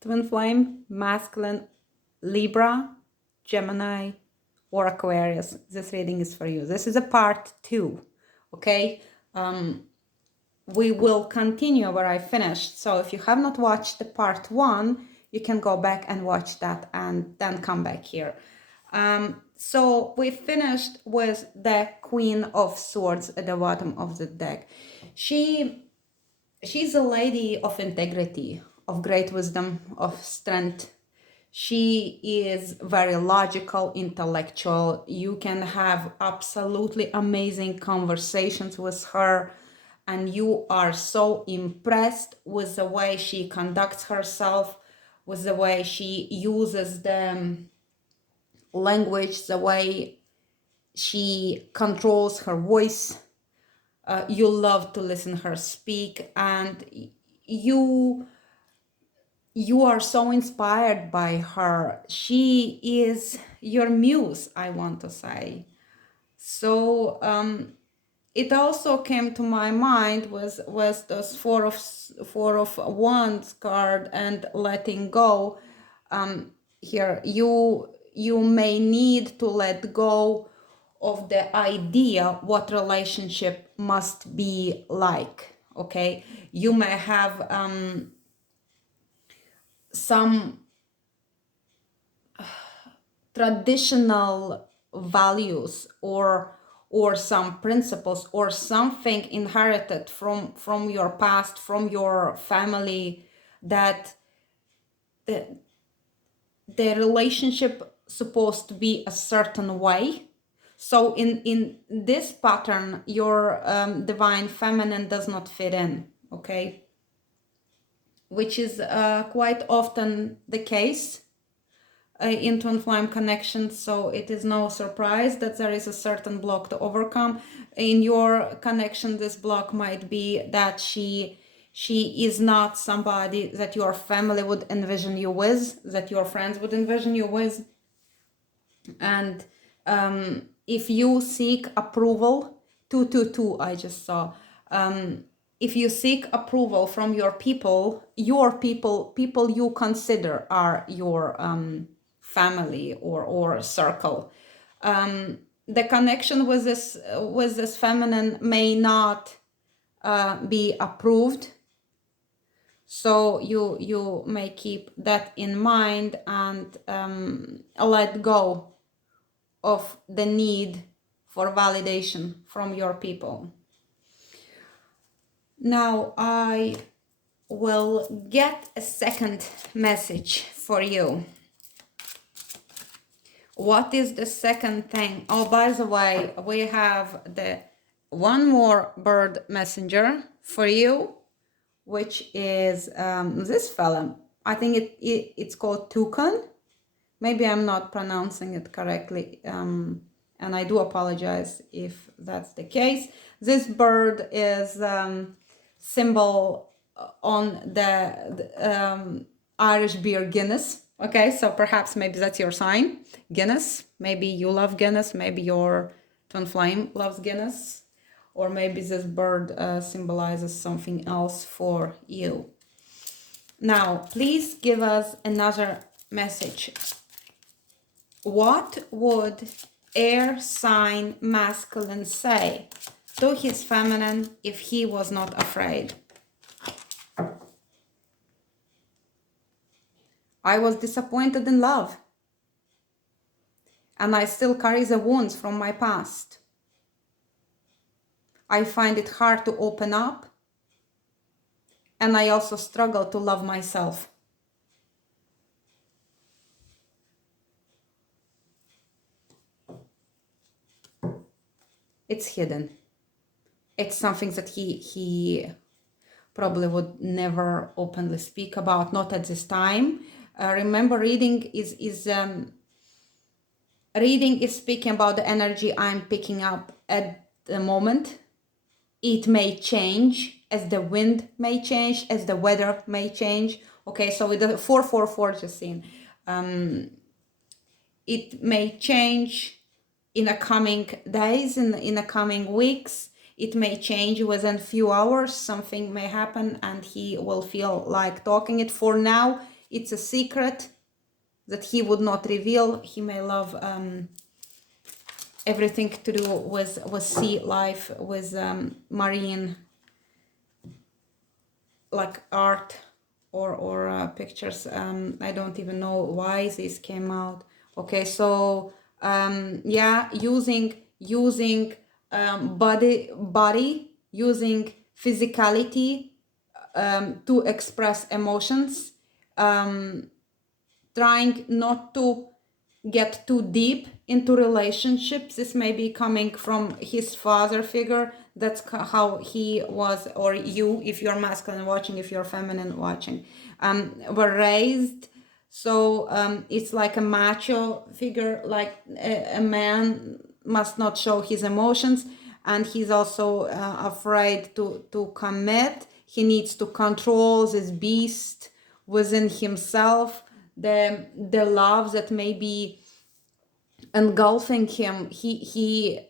Twin flame, masculine, Libra, Gemini, or Aquarius. This reading is for you. This is a part 2, okay? We will continue where I finished. So if you have not watched the part 1, you can go back and watch that and then come back here. So we finished with the Queen of Swords at the bottom of the deck. She's a lady of integrity, of great wisdom, of strength. She is very logical, intellectual. You can have absolutely amazing conversations with her, and you are so impressed with the way she conducts herself, with the way she uses the language, the way she controls her voice. You love to listen her speak, and you are so inspired by her. She is your muse, I want to say. So it also came to my mind was those four of wands card and letting go. Here you may need to let go of the idea what relationship must be like. Okay, you may have some traditional values or some principles or something inherited from your past, from your family, that the relationship supposed to be a certain way. So in this pattern, your divine feminine does not fit in, okay? Which is quite often the case in twin flame connections. So it is no surprise that there is a certain block to overcome. In your connection, this block might be that she is not somebody that your family would envision you with, that your friends would envision you with. And if you seek approval, 222 I just saw, if you seek approval from your people you consider are your family or circle, the connection with this feminine may not be approved. So you may keep that in mind and let go of the need for validation from your people. Now I will get a second message for you. What is the second thing? Oh, by the way, we have the one more bird messenger for you, which is this fella. I think it's called toucan. Maybe I'm not pronouncing it correctly, and I do apologize if that's the case. This bird is symbol on the Irish beer Guinness. Okay, so perhaps maybe that's your sign, Guinness. Maybe you love Guinness, maybe your twin flame loves Guinness, or maybe this bird symbolizes something else for you. Now, please give us another message. What would air sign masculine say to his feminine if he was not afraid? I was disappointed in love, and I still carry the wounds from my past. I find it hard to open up, and I also struggle to love myself. It's hidden. It's something that he probably would never openly speak about, not at this time. Remember, reading is speaking about the energy I'm picking up at the moment. It may change as the wind may change, as the weather may change. Okay, so with the 444 just seen, it may change in the coming days, in the coming weeks. It may change within a few hours. Something may happen and he will feel like talking it. For now, it's a secret that he would not reveal. He may love everything to do with sea life, with marine, like art or pictures. I don't even know why this came out. Okay, so yeah, using body, using physicality to express emotions, trying not to get too deep into relationships. This may be coming from his father figure. That's how he was, or you, if you're masculine watching, if you're feminine watching, were raised. So it's like a macho figure, like a man must not show his emotions, and he's also afraid to commit. He needs to control this beast within himself, the love that may be engulfing him. He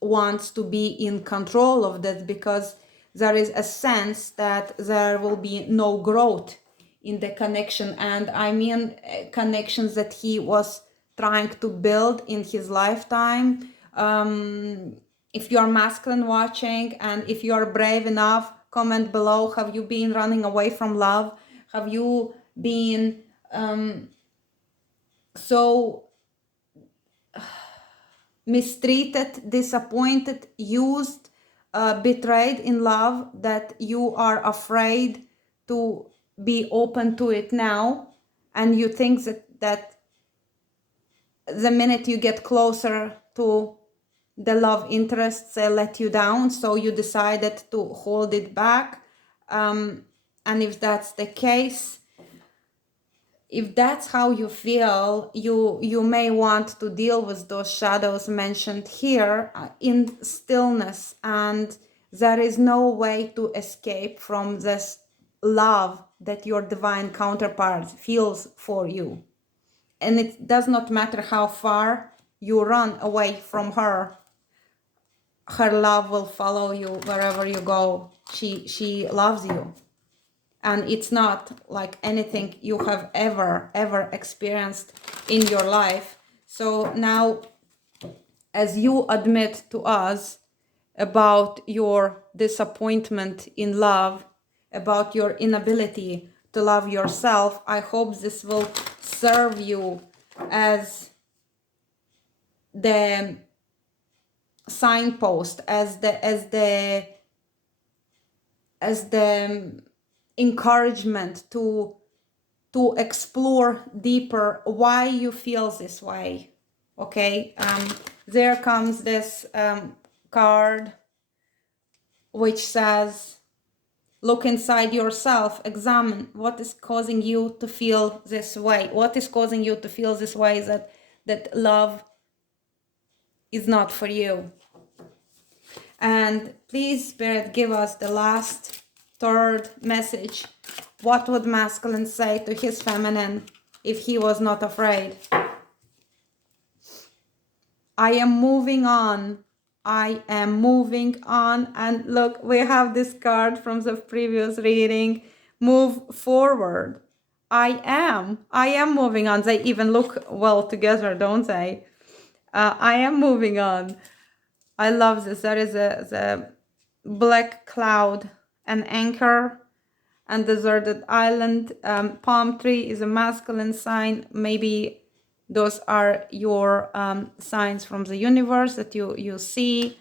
wants to be in control of that, because there is a sense that there will be no growth in the connection. And I mean connections that he was trying to build in his lifetime. If you are masculine watching, and if you are brave enough, comment below. Have you been running away from love? Have you been so mistreated, disappointed, used, betrayed in love that you are afraid to be open to it now, and you think that the minute you get closer to the love interests, they let you down, so you decided to hold it back. And if that's the case, if that's how you feel, you may want to deal with those shadows mentioned here in stillness. And there is no way to escape from this love that your divine counterpart feels for you. And it does not matter how far you run away from her. Her love will follow you wherever you go. She loves you. And it's not like anything you have ever experienced in your life. So now, as you admit to us about your disappointment in love, about your inability to love yourself, I hope this will serve you as the signpost, as the encouragement to explore deeper why you feel this way. Okay, there comes this card which says, look inside yourself, examine what is causing you to feel this way. What is causing you to feel this way is that love is not for you. And please, Spirit, give us the last third message. What would masculine say to his feminine if he was not afraid? I am moving on. I am moving on. And look, we have this card from the previous reading. Move forward. I am moving on. They even look well together, don't they? I am moving on. I love this. There is the black cloud, an anchor, and deserted island. Palm tree is a masculine sign. Maybe those are your signs from the universe that you see.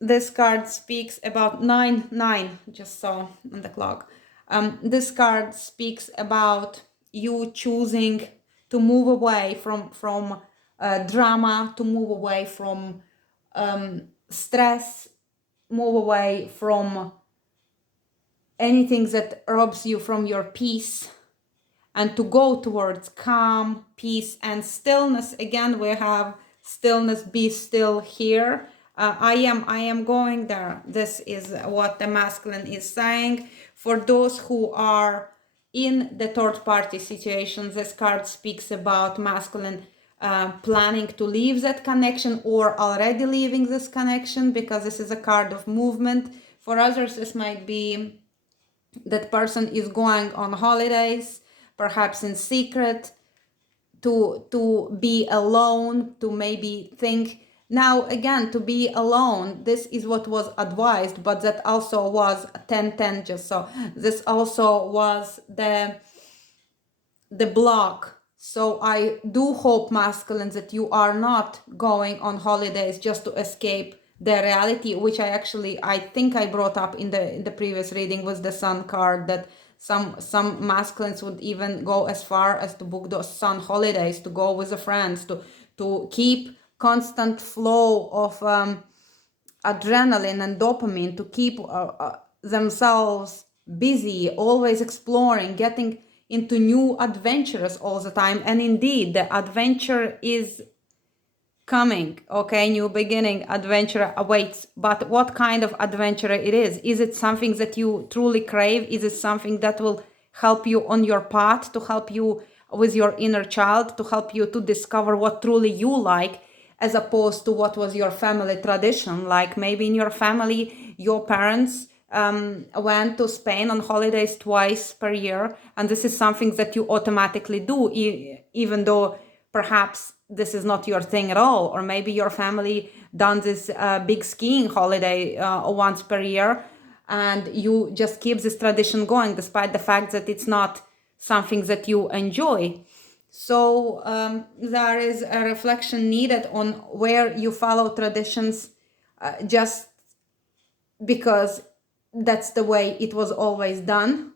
This card speaks about 9, just saw on the clock. This card speaks about you choosing to move away from drama, to move away from stress, move away from anything that robs you from your peace, and to go towards calm, peace, and stillness. Again, we have stillness, be still here. I am going there. This is what the masculine is saying. For those who are in the third party situation, this card speaks about masculine planning to leave that connection or already leaving this connection, because this is a card of movement. For others, this might be that person is going on holidays, perhaps in secret, to be alone, to maybe think. Now again, to be alone, this is what was advised, but that also was 10-10, just so this also was the block. So I do hope, masculine, that you are not going on holidays just to escape the reality, which I think I brought up in the previous reading with the sun card, that some masculines would even go as far as to book those sun holidays, to go with the friends, to keep constant flow of adrenaline and dopamine, to keep themselves busy, always exploring, getting into new adventures all the time. And indeed, the adventure is coming. Okay, new beginning, adventure awaits. But what kind of adventure it is? Is it something that you truly crave? Is it something that will help you on your path, to help you with your inner child, to help you to discover what truly you like, as opposed to what was your family tradition? Like maybe in your family, your parents went to Spain on holidays twice per year, and this is something that you automatically do, even though perhaps this is not your thing at all. Or maybe your family done this big skiing holiday once per year, and you just keep this tradition going despite the fact that it's not something that you enjoy. So there is a reflection needed on where you follow traditions just because that's the way it was always done,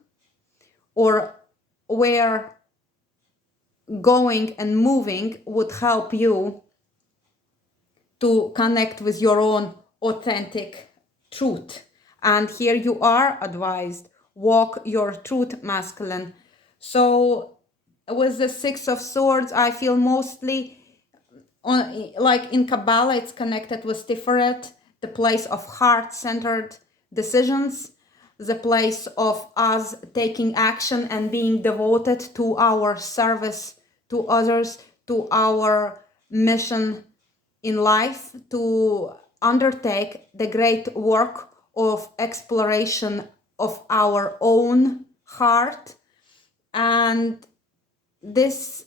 or where going and moving would help you to connect with your own authentic truth. And here you are advised, walk your truth, masculine. So with the Six of Swords, I feel mostly like in Kabbalah, it's connected with Tiferet, the place of heart-centered decisions, the place of us taking action and being devoted to our service to others, to our mission in life, to undertake the great work of exploration of our own heart. And this,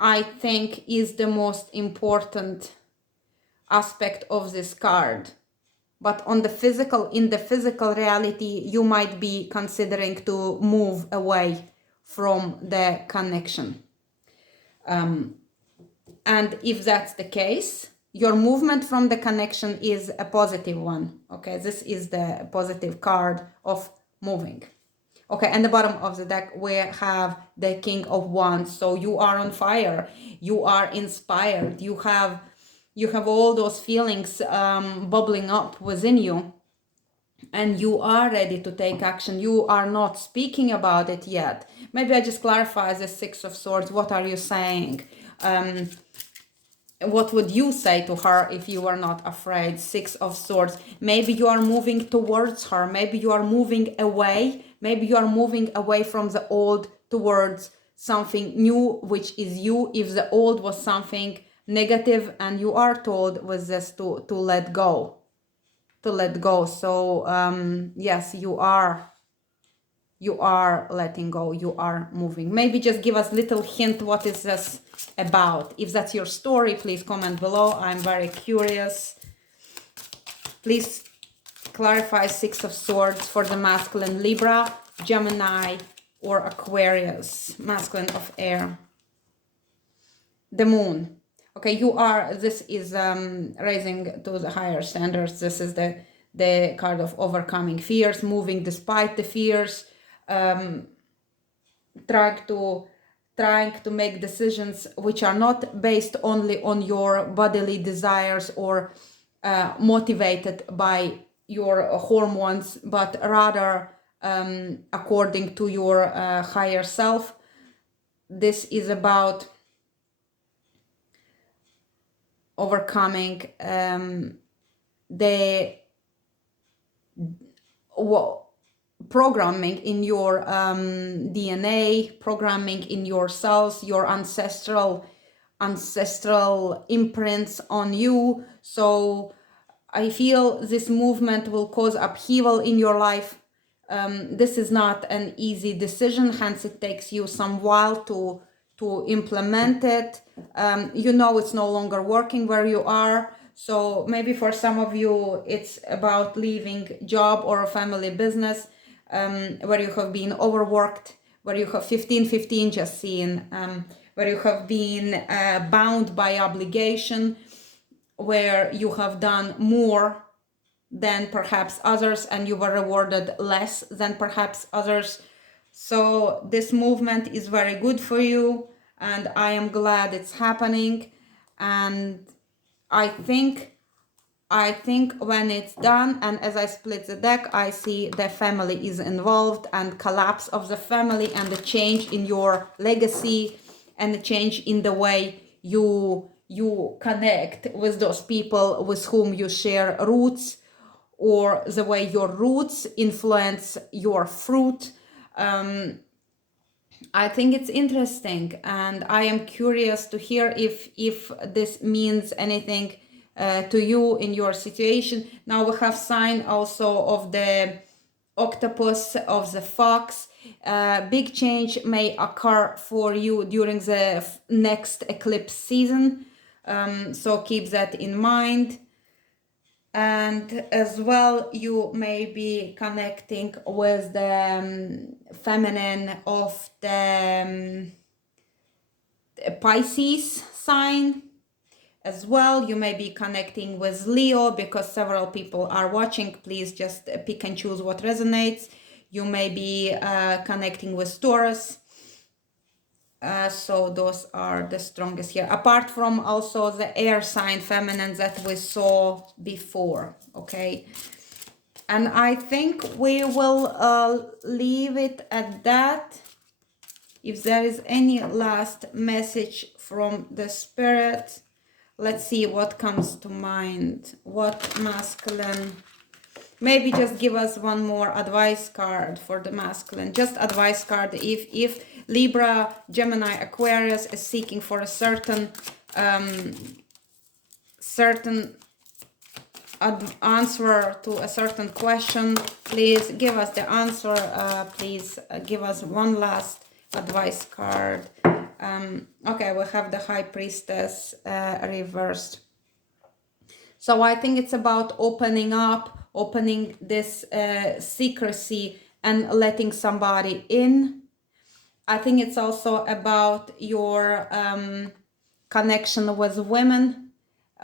I think, is the most important aspect of this card. But on the physical, in the physical reality, you might be considering to move away from the connection. And if that's the case, your movement from the connection is a positive one. Okay, this is the positive card of moving. Okay, and the bottom of the deck, we have the King of Wands. So you are on fire, you are inspired, you have all those feelings bubbling up within you, and you are ready to take action. You are not speaking about it yet. Maybe I just clarify the Six of Swords. What are you saying? What would you say to her if you were not afraid? Six of Swords. Maybe you are moving towards her. Maybe you are moving away. Maybe you are moving away from the old towards something new, which is you. If the old was something negative, and you are told with this to let go. To let go. So yes, you are letting go, you are moving. Maybe just give us a little hint, what is this about? If that's your story, please comment below. I'm very curious. Please clarify Six of Swords for the masculine, Libra, Gemini, or Aquarius, masculine of air. The Moon. Okay, you are, this is raising to the higher standards. This is the card of overcoming fears, moving despite the fears, trying to make decisions which are not based only on your bodily desires or motivated by your hormones, but rather according to your higher self. This is about overcoming the programming in your DNA, programming in your cells, your ancestral imprints on you. So I feel this movement will cause upheaval in your life. This is not an easy decision, hence it takes you some while to implement it. You know it's no longer working where you are. So maybe for some of you, it's about leaving job or a family business where you have been overworked, where you have 15-15 just seen, where you have been bound by obligation, where you have done more than perhaps others and you were rewarded less than perhaps others. So this movement is very good for you and I am glad it's happening. And I think when it's done, and as I split the deck, I see the family is involved and collapse of the family and the change in your legacy and the change in the way you connect with those people with whom you share roots, or the way your roots influence your fruit. I think it's interesting, and I am curious to hear if this means anything to you in your situation. Now we have sign also of the octopus, of the fox. Big change may occur for you during the next eclipse season, so keep that in mind. And as well, you may be connecting with the feminine of the Pisces sign. As well, you may be connecting with Leo, because several people are watching. Please just pick and choose what resonates. You may be connecting with Taurus. So those are the strongest here, apart from also the air sign feminine that we saw before. Okay, and I think we will leave it at that. If there is any last message from the spirit, let's see what comes to mind. What masculine? Maybe just give us one more advice card for the masculine. Just advice card. If Libra, Gemini, Aquarius is seeking for a certain answer to a certain question, please give us the answer. Please give us one last advice card. Okay, we have the High Priestess reversed. So I think it's about opening up, opening this secrecy and letting somebody in. I think it's also about your connection with women,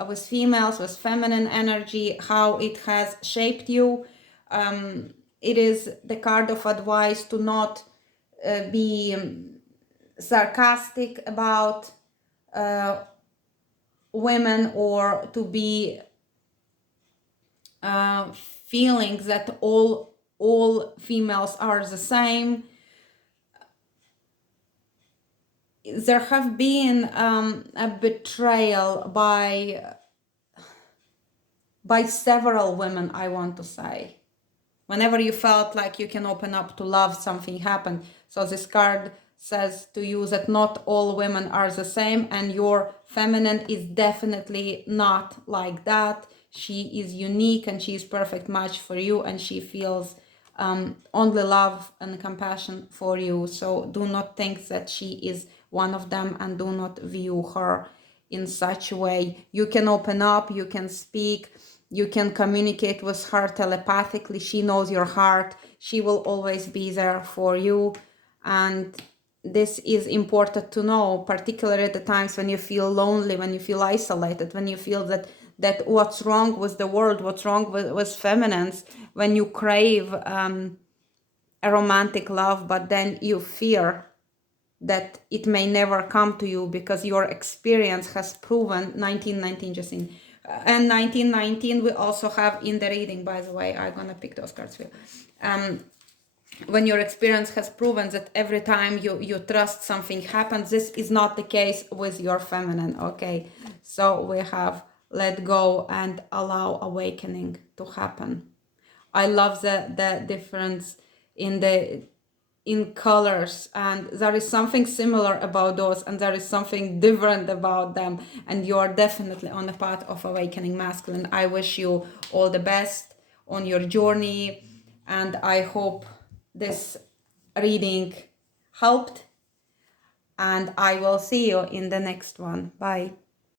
with females, with feminine energy, how it has shaped you. It is the card of advice to not be sarcastic about women, or to be feeling that all females are the same. There have been a betrayal by several women, I want to say. Whenever you felt like you can open up to love, something happened. So this card says to you that not all women are the same, and your feminine is definitely not like that. She is unique and she is perfect match for you, and she feels only love and compassion for you. So do not think that she is one of them, and do not view her in such a way. You can open up, you can speak, you can communicate with her telepathically. She knows your heart. She will always be there for you. And this is important to know, particularly at the times when you feel lonely, when you feel isolated, when you feel that what's wrong with the world, what's wrong with feminines, when you crave a romantic love, but then you fear that it may never come to you because your experience has proven. 1919 just in, and 1919 we also have in the reading, by the way. I'm gonna pick those cards for you. When your experience has proven that every time you trust, something happens. This is not the case with your feminine. Okay, so we have let go and allow awakening to happen. I love the difference in colors, and there is something similar about those, and there is something different about them, and you are definitely on the path of awakening masculine. I wish you all the best on your journey. And I hope this reading helped, and I will see you in the next one. Bye.